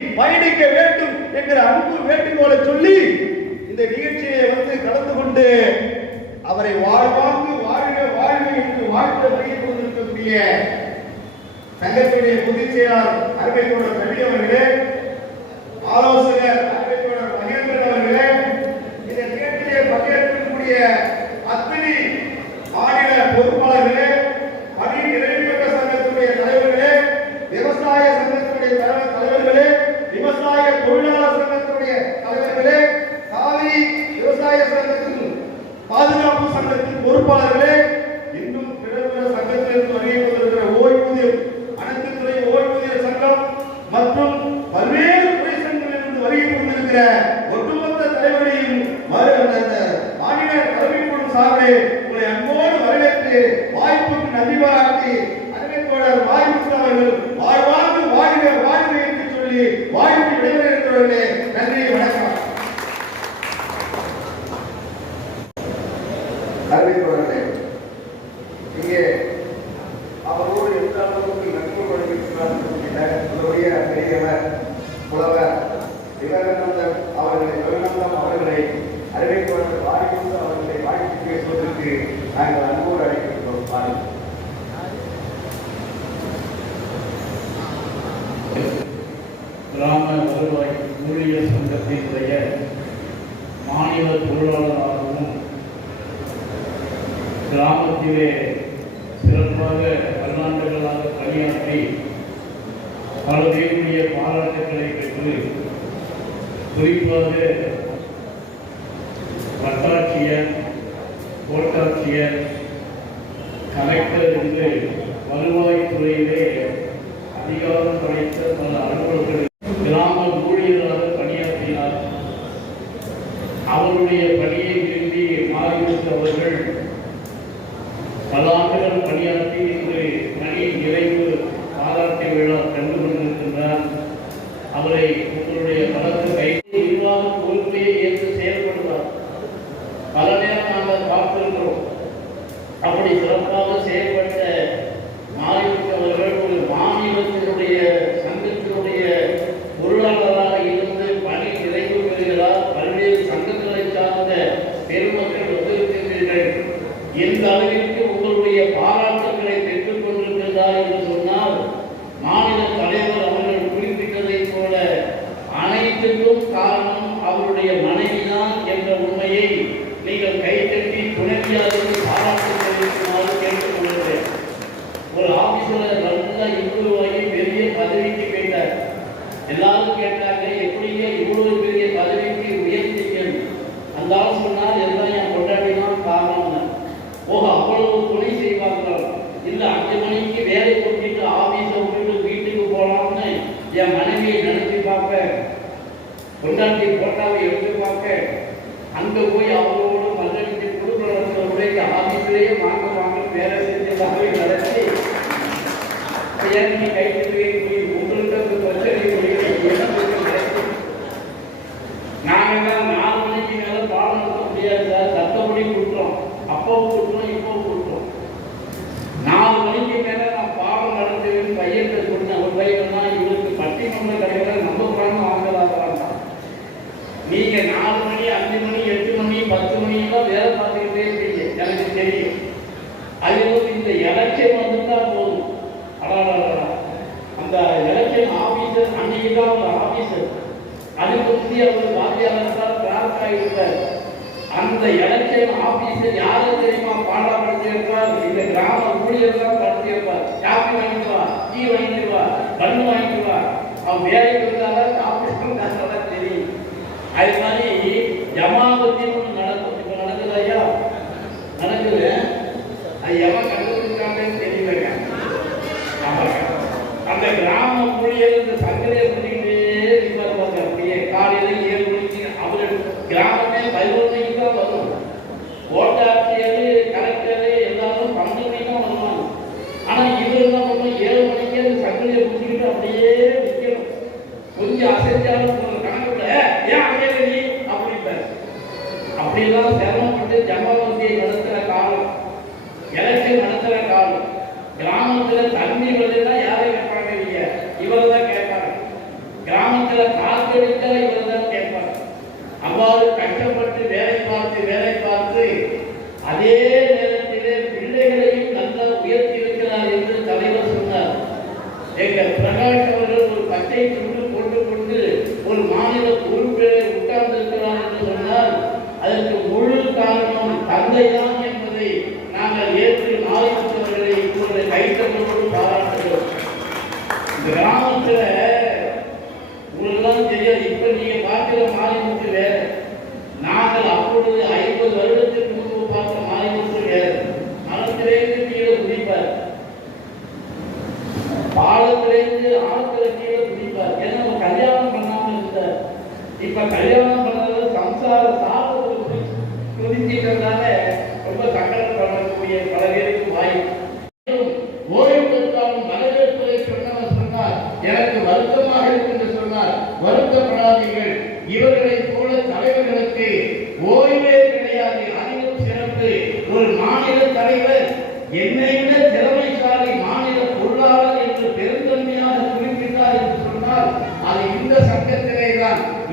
பயணிக்க வேண்டும் என்கிற அன்பு வேண்டுகோளை சொல்லி இந்த நிகழ்ச்சியை வந்து கலந்து கொண்டு அவரை வாழ்வாங்கு வாழ்க வாழ்க என்று வாழ்த்து வழங்கிக் கொண்டிருக்கக்கூடிய சங்கத்துடைய பொதுச் செயலாளர் அருமை அவர்களே ஆலோசகர் அருமை தோழர் மகேந்திரன் அவர்களே இந்த நிகழ்ச்சியை பங்கேற்கக்கூடிய விவசாய தொழிலாளர் சங்கத்தினுடைய தலைவர்களே காவிரி விவசாய சங்கத்தின் பாதுகாப்பு சங்கத்தின் பொறுப்பாளர்களே அவர்களே இங்கே அவரோடு எந்த அளவுக்கு நட்பு வழங்கியிருக்கிறார் பெரியவர் புலவர் விவேகானந்தர் அவர்களை விவேகானந்தம் அவர்களை அறிவிப்பவர் வாய்ப்பு அவர்களை வாழ்த்து பேசுவதற்கு நாங்கள் அன்போடு அழைக்கின்றோம் பாருங்கள் கிராம வருவாய் ஊழியர் சங்கத்தினுடைய மாநில பொருளாளர் கிராமத்திலே சிறப்பாக பல்லாண்டுகளாக பணியாற்றி பல பேருடைய பாராட்டுகளை பெற்று குறிப்பாக அவரை உங்களுடைய மனதில் நீங்கள் கைத்தட்டி புனர்வியாதது then ஈஸியா ஒரு ஆபீசர் அதுக்கு முந்தைய ஒரு வாத்தியாளர் கிளார்க்காக அந்த இடத்தை ஆபீசர் யாரு தெரியுமா? பாடப்படுத்தியிருப்பார் இந்த கிராம ஊழியர் தான் படுத்தியிருப்பார் காப்பி வாங்கிட்டுவா டீ வாங்கிட்டு வா பண்ணு வாங்கிட்டு வா. அவன் வேலைக்கு இருந்தால ஆபீசரும் கஷ்டம் தெரியும். அது மாதிரி ஜமாபத்தின்னு நடக்கும். இப்போ நடக்குது ஐயா? நடக்குது. அது எவன் about better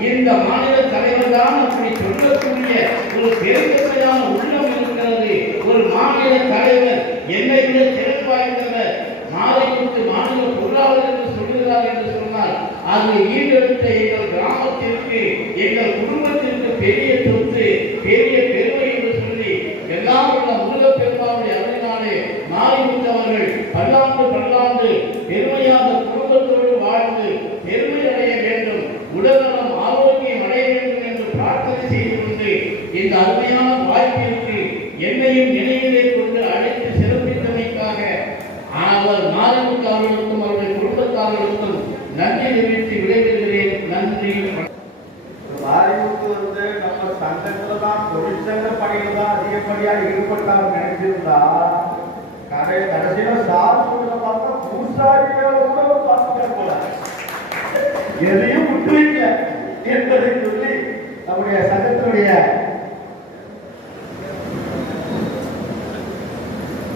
இந்த மாநில தலைவர் தான் அப்படி சொல்லக்கூடிய ஒரு பெருந்தன்மையான உள்ளம் இருக்கிறது. ஒரு மாநில தலைவர் என்னை விட திறன் மாலை மாலைக்குத்து மாநில பொருளாளர் என்று சொல்கிறார் என்று சொன்னால் அது ஈடுபட்ட எங்கள் கிராமத்திற்கு எங்கள் குடும்பத்திற்கு பெரிய தொற்று. இந்த அருமையான வாய்ப்பிற்கு என்னையும் நினைவிலே கொண்டு அழைத்து சிறப்பித்தமைக்காக அவர் மாரிமுத்து அவருடைய குடும்பத்தார்களுக்கும் நன்றி தெரிவித்து விளைவிடுகிறேன் நன்றி. வணக்கம். வந்து நம்ம சங்கத்துல தான் தொழிற்சங்க பணியில தான் அதிகப்படியா ஈடுபட்டார் நினைச்சிருந்தா கடை கடைசியில சாஸ்திரத்துல பார்த்தா பூசாரிகளை கூட போல. எதையும் விட்டுவீங்க என்பதை சொல்லி நம்முடைய சங்கத்தினுடைய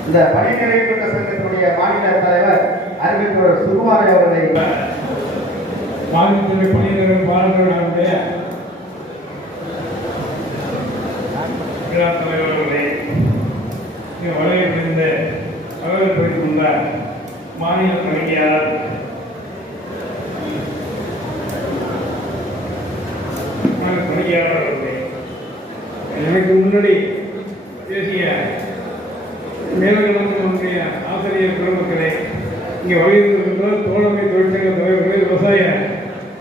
இந்த பணி நிறைவேற்ற சங்கத்தினுடைய மாநில தலைவர் அறிவிப்பவர் சுகுமாரி அவர்களை மாநிலத்துறை பணியினரும் பாராட்டுகிறாருடைய விழா தலைவர் அவர்களே இங்கே வரவேற்கின்ற மாநில கலைஞர் பணியாளர் எனக்கு முன்னாடி பேசிய மேலகணத்தினுடைய ஆசிரியர் பெருமக்களே இங்கே வருகின்ற தோழமை தொழிற்சங்க தலைவர்களே விவசாய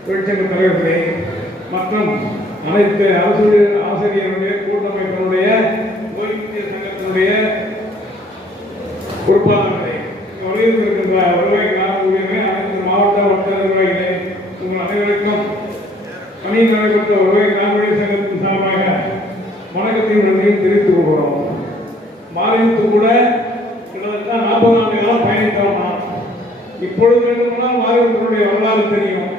தொழிற்சங்க தலைவர்களே மற்றும் அனைத்து ஆசிரியர் ஆசிரியருடைய கூட்டமைப்பினுடைய ஓய்வூதிய சங்கத்தினுடைய பொறுப்பாளர் இங்கே வருகின்ற வருவாய் கிராம ஊழியர்களே அனைத்து மாவட்ட வட்ட நிர்வாகிகளே உங்கள் அனைவருக்கும் பணி நடைபெற்ற வருவாய் கிராம ஊழியர் சங்கத்தின் சார்பாக வணக்கத்தையும் நன்றியும் தெரிவித்துக் கொள்கிறோம் மாறித்து கூட கிட்டத்தட்ட நாற்பது ஆண்டு காலம் பயணித்தவனா இப்பொழுது வேண்டுமானால் மாறிவர்களுடைய வரலாறு தெரியும்.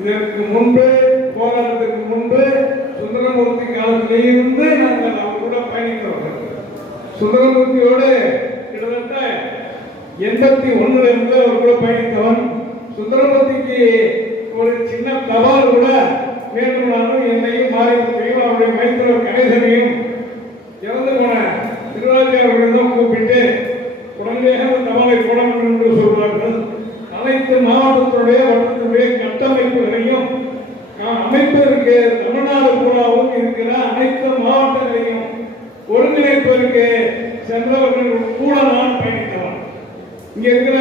இதற்கு முன்பு போராட்டத்திற்கு முன்பு சுந்தரமூர்த்தி காலத்திலே இருந்து நாங்கள் அவங்க கூட பயணித்தவர்கள் சுந்தரமூர்த்தியோடு கிட்டத்தட்ட எண்பத்தி ஒண்ணுல இருந்து அவர் கூட பயணித்தவன். சுந்தரமூர்த்திக்கு ஒரு சின்ன தபால் கூட வேண்டுமானாலும் என்னையும் மாறிமுத்தையும் அவருடைய மைத்திர கணேசனையும் இறந்து போன திருராஜா அவர்களிடம் கூப்பிட்டு உடனடியாக அந்த தபாலை போட வேண்டும் என்று சொல்வார்கள் அனைத்து மாவட்டத்தினுடைய வட்டத்தினுடைய கட்டமைப்புகளையும் அமைப்பு அமைப்பதற்கு தமிழ்நாடு பூராவும் இருக்கிற அனைத்து மாவட்டங்களையும் ஒருங்கிணைப்பதற்கு சென்றவர்கள் கூட நான் பயணித்தவன். இங்க இருக்கிற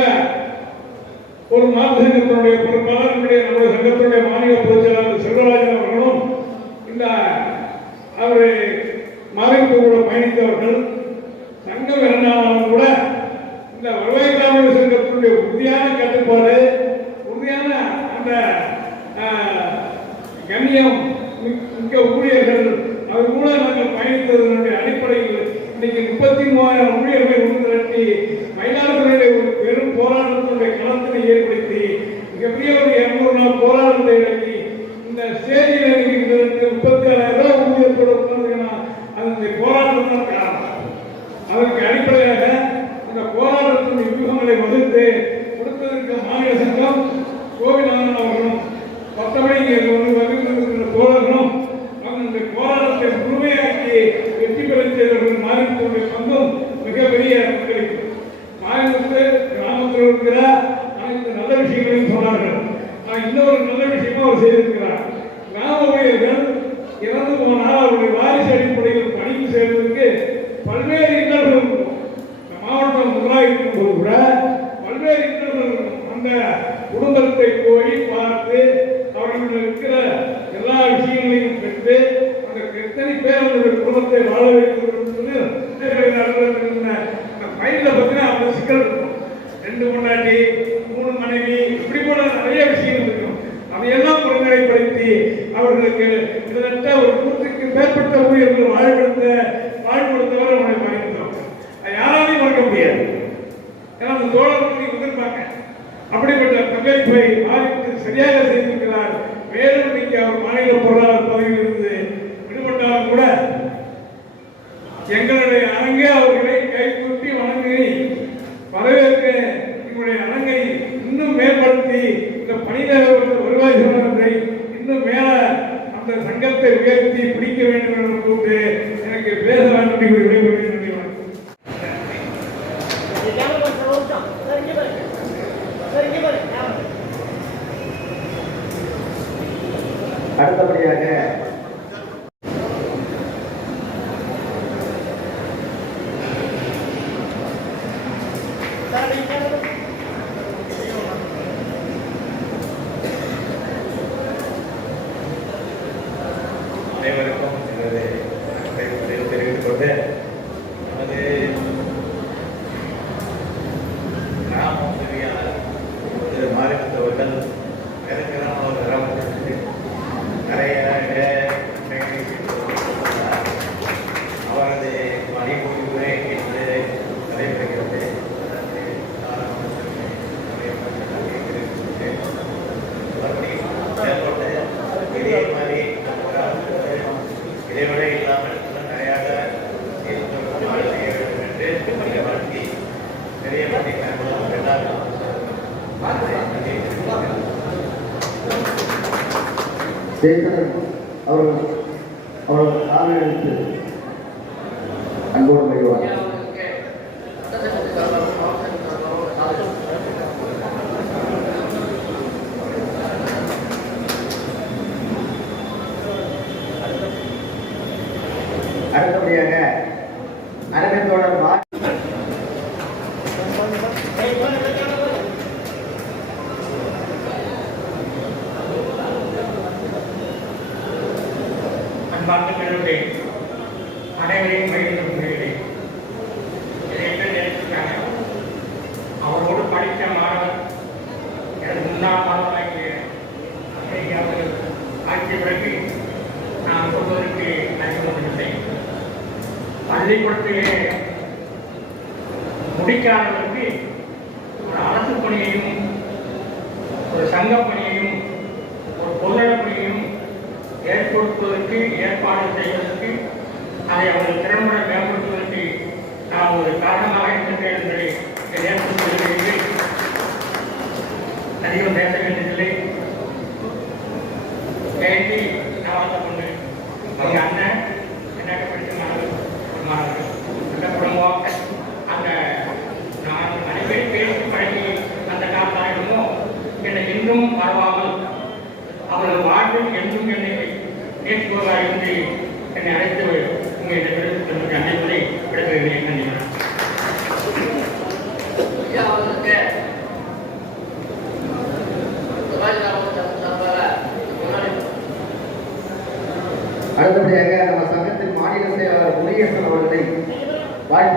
ஒரு மாநில சங்கத்தினுடைய பொறுப்பாளர்களுடைய நம்முடைய சங்கத்தினுடைய மாநில பொதுச் செயலாளர் செல்வராஜன் அவர்களும் இந்த அவரை மறைந்து கூட பயணித்தவர்கள் சங்கம் இருந்தாலும் கூட இந்த வருவாய் கிராம சங்கத்தினுடைய உறுதியான கட்டுப்பாடு உறுதியான அந்த ஆஹ், கண்ணியம் மிக்க- ஊழியர்கள் அவர் மூலம் நாங்கள் பயணித்ததனுடைய அடிப்படையில். இன்னைக்கு முப்பத்தி மூவாயிரம் ஊழியர்களை ஒன்று திரட்டி மயிலாடுதுறையிலே ரெண்டு மூணு பயன்படுத்தி இந்த மனித வருவாய் சமரத்தை இன்னும் மேல அந்த சங்கத்தை உயர்த்தி பிடிக்க வேண்டும் என்று எனக்கு பேச வேண்டும் அனைவருக்கும் எனது தெரிவித்துக் கொண்டு சேந்தன் அவர்கள் அவர்கள் அன்போடு வருவார் அடுத்தபடியாக அரங்கத்தோட ஒரு சங்க பணியையும் ஒரு பொதுநலப்பணியையும் ஏற்படுத்துவதற்கு ஏற்பாடு செய்வதற்கு அதை அவர்கள் திறம்பட மேம்படுத்துவதற்கு நான் ஒரு காரணமாக இருக்கின்றேன் என்பதை ஏற்படுத்துவதற்கு அதிகம் பேச வேண்டியதில்லை. ஜெயந்தி நான் வந்து கொண்டு அண்ணன் யாரும் என்றும் என்னை கேட்பவராக இருந்து என்னை அழைத்து உங்கள் இடத்திற்கு அனைவரை விடுபடுகிறேன் நன்றி. அடுத்தபடியாக நம்ம சங்கத்தின் மாநில செயலாளர் முருகேசன் அவர்களை வாழ்த்து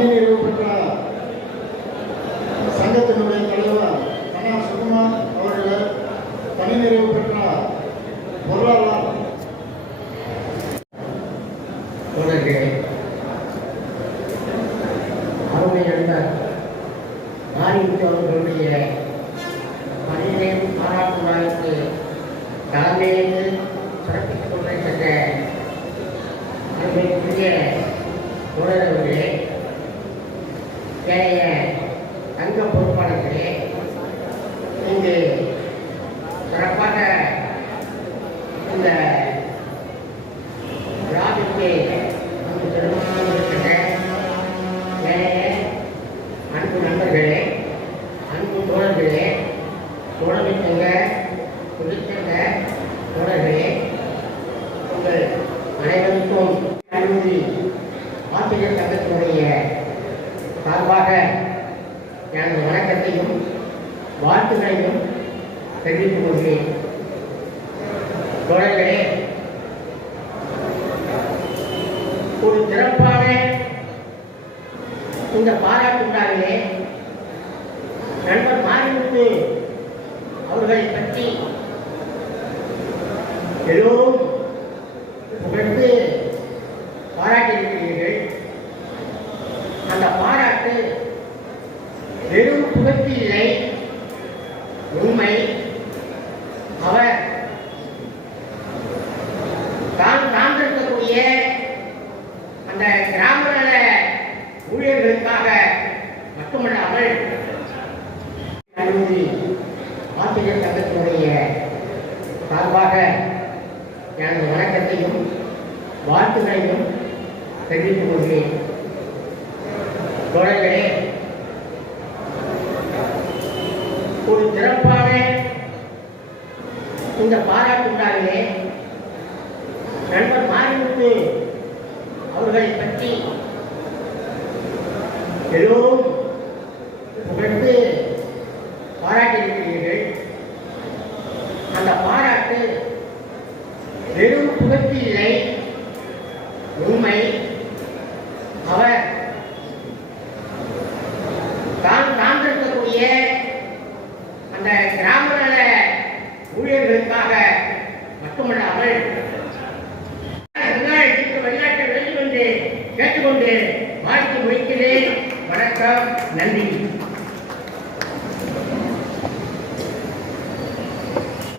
Amén. ஒரு சிறப்பான இந்த பாராட்டுக்காரிலே நண்பர் மாரிமுத்து அவர்களை பற்றி எல்லோரும் செய்வதற்காக மட்டுமல்லாமல் ஆசிரியர் சங்கத்தினுடைய சார்பாக எனது வணக்கத்தையும் வாழ்த்துக்களையும் தெரிவித்துக் கொள்கிறேன்.